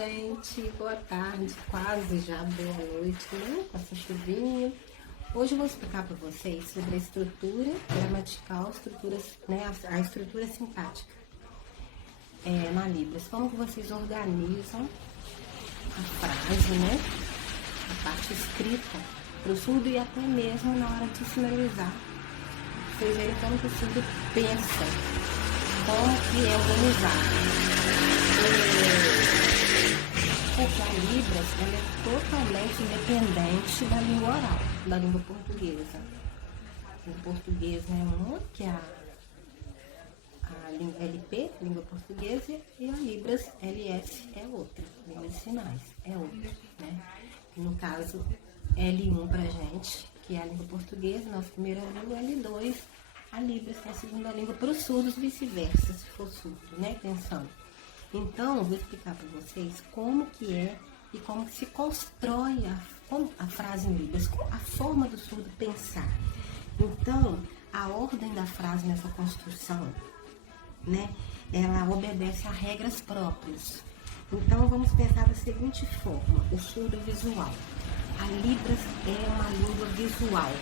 gente, boa tarde, quase já boa noite, né? Com essa chuvinha. Hoje eu vou explicar para vocês sobre a estrutura gramatical, né? A estrutura sintática na Libras. Como que vocês organizam a frase, né? A parte escrita para o surdo e até mesmo na hora de sinalizar. Vocês verem como que o surdo pensa, como que é organizado. Porque a Libras ela é totalmente independente da língua oral, da língua portuguesa. O português é uma, que é a língua LP, língua portuguesa, e a Libras LS é outra, língua de sinais é outra, né? No caso, L1 pra gente, que é a língua portuguesa, nossa primeira língua, L2, a Libras é a segunda língua para os surdos, vice-versa, se for surdo, né? Atenção. Então, eu vou explicar para vocês como que é e como que se constrói a frase em Libras, a forma do surdo pensar. Então, a ordem da frase nessa construção, né, ela obedece a regras próprias. Então, vamos pensar da seguinte forma: o surdo é visual. A Libras é uma língua visual.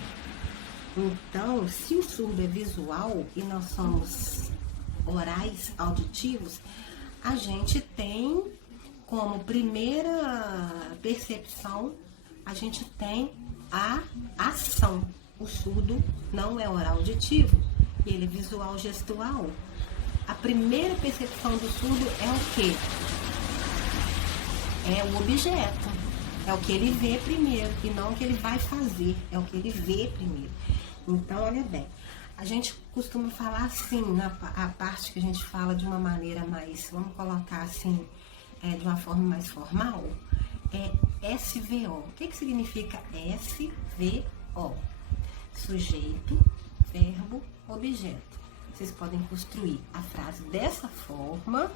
Então, se o surdo é visual e nós somos orais, auditivos, a gente tem como primeira percepção, a gente tem a ação. O surdo não é oral auditivo, ele é visual gestual. A primeira percepção do surdo é o quê? É o objeto. É o que ele vê primeiro e não o que ele vai fazer. É o que ele vê primeiro. Então, olha bem. A gente costuma falar assim, a parte que a gente fala de uma maneira mais, vamos colocar assim, de uma forma mais formal, é SVO. O que significa SVO? Sujeito, verbo, objeto. Vocês podem construir a frase dessa forma,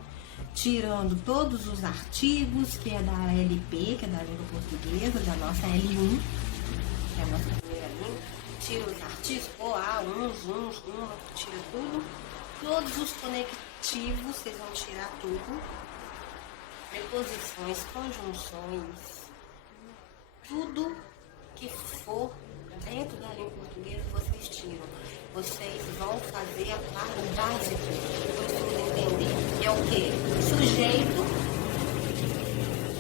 tirando todos os artigos, que é da LP, que é da língua portuguesa, da nossa L1, que é a nossa primeira língua. Tira os artigos, uns, tira tudo. Todos os conectivos, vocês vão tirar tudo. Preposições, conjunções, tudo que for dentro da língua portuguesa, vocês tiram. Vocês vão fazer a parte básica, vocês entender, que é o quê? Sujeito,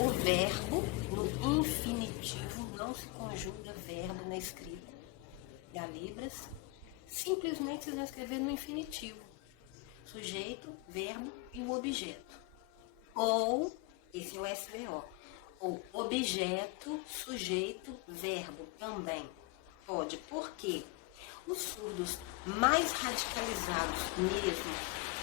o verbo, no infinitivo, não se conjuga verbo na escrita da Libras, simplesmente vocês vão escrever no infinitivo. Sujeito, verbo e o objeto. Ou, esse é o SVO, ou objeto, sujeito, verbo também. Pode, por quê? Os surdos mais radicalizados mesmo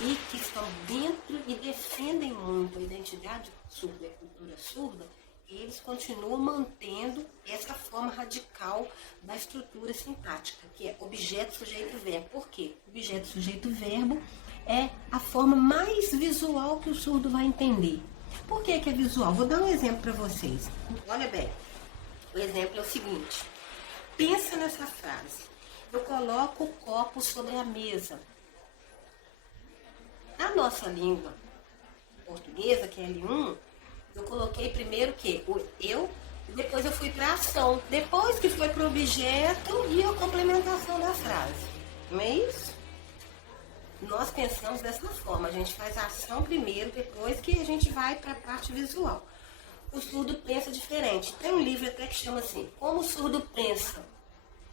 e que estão dentro e defendem muito a identidade surda e a cultura surda, eles continuam mantendo essa forma radical da estrutura sintática, que é objeto, sujeito, verbo. Por quê? Objeto, sujeito, verbo é a forma mais visual que o surdo vai entender. Por que é visual? Vou dar um exemplo para vocês. Olha bem, o exemplo é o seguinte. Pensa nessa frase. Eu coloco o copo sobre a mesa. Na nossa língua portuguesa, que é L1, eu coloquei primeiro o quê? O eu, e depois eu fui para a ação. Depois que foi para o objeto e a complementação da frase. Não é isso? Nós pensamos dessa forma. A gente faz a ação primeiro, depois que a gente vai para a parte visual. O surdo pensa diferente. Tem um livro até que chama assim, Como o surdo pensa.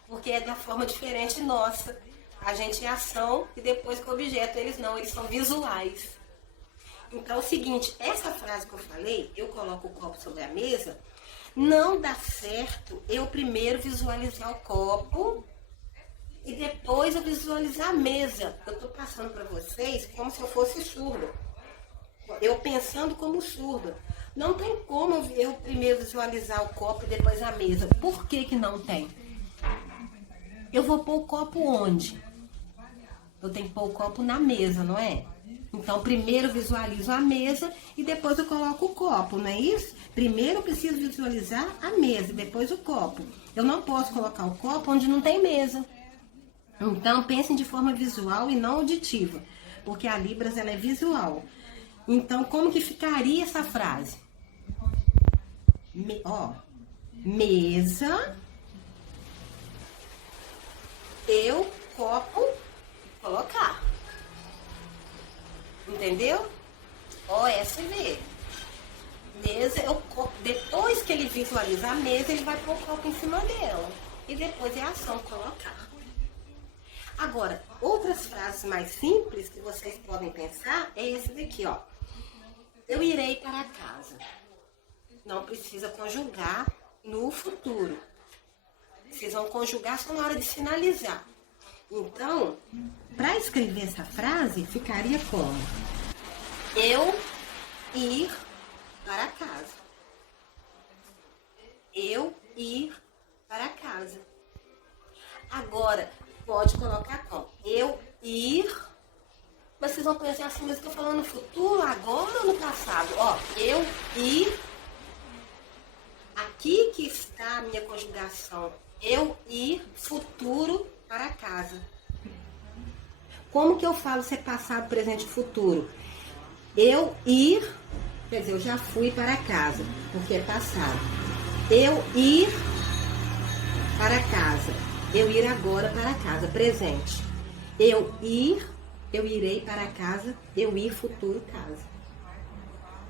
Porque é da forma diferente nossa. A gente é ação e depois com o objeto. Eles não, eles são visuais. Então é o seguinte, essa frase que eu falei, eu coloco o copo sobre a mesa, não dá certo eu primeiro visualizar o copo e depois eu visualizar a mesa. Eu estou passando para vocês como se eu fosse surda. Eu pensando como surda. Não tem como eu primeiro visualizar o copo e depois a mesa. Por que que não tem? Eu vou pôr o copo onde? Eu tenho que pôr o copo na mesa, não é? Então, primeiro eu visualizo a mesa e depois eu coloco o copo, não é isso? Primeiro eu preciso visualizar a mesa e depois o copo. Eu não posso colocar o copo onde não tem mesa. Então, pensem de forma visual e não auditiva, porque a Libras ela é visual. Então, como que ficaria essa frase? Mesa, eu, copo, colocar. Entendeu? OSV. Mesa, depois que ele visualiza a mesa, ele vai pôr o copo em cima dela. E depois é a ação, colocar. Agora, outras frases mais simples que vocês podem pensar é esse daqui, ó. Eu irei para casa. Não precisa conjugar no futuro. Vocês vão conjugar só na hora de finalizar. Então, para escrever essa frase, ficaria como? Eu ir para casa. Eu ir para casa. Agora, pode colocar como? Eu ir. Mas vocês vão pensar assim, mas eu estou falando no futuro, agora ou no passado? Ó, eu ir. Aqui que está a minha conjugação. Eu ir, futuro, para casa. Como que eu falo se é passado, presente e futuro? Eu ir, quer dizer, eu já fui para casa, porque é passado. Eu ir para casa. Eu ir agora para casa, presente. Eu ir, eu irei para casa. Eu ir, futuro, casa.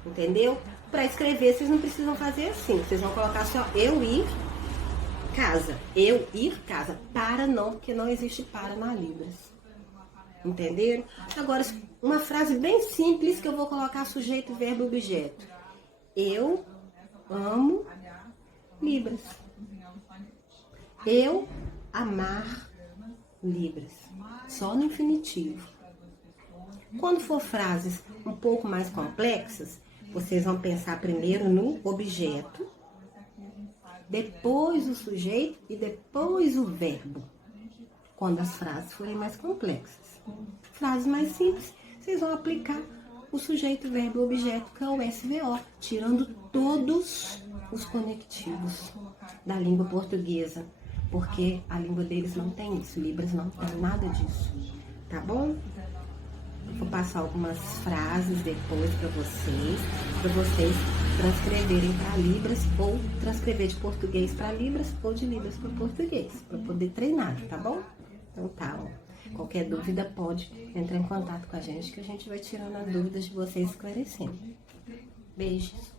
Entendeu? Para escrever, vocês não precisam fazer assim. Vocês vão colocar só eu ir, casa. Eu ir, casa. Para não, porque não existe para na Libras. Entenderam? Agora, uma frase bem simples que eu vou colocar sujeito, verbo e objeto. Eu amo Libras. Eu amar Libras. Só no infinitivo. Quando for frases um pouco mais complexas, vocês vão pensar primeiro no objeto, depois o sujeito e depois o verbo. Quando as frases forem mais complexas. Frases mais simples, vocês vão aplicar o sujeito, verbo e objeto, que é o SVO, tirando todos os conectivos da língua portuguesa, porque a língua deles não tem isso, Libras não tem nada disso, tá bom? Vou passar algumas frases depois para vocês transcreverem para Libras ou transcrever de português para Libras ou de Libras para português, para poder treinar, tá bom? Então tá, ó. Qualquer dúvida pode entrar em contato com a gente que a gente vai tirando as dúvidas de vocês esclarecendo. Beijos.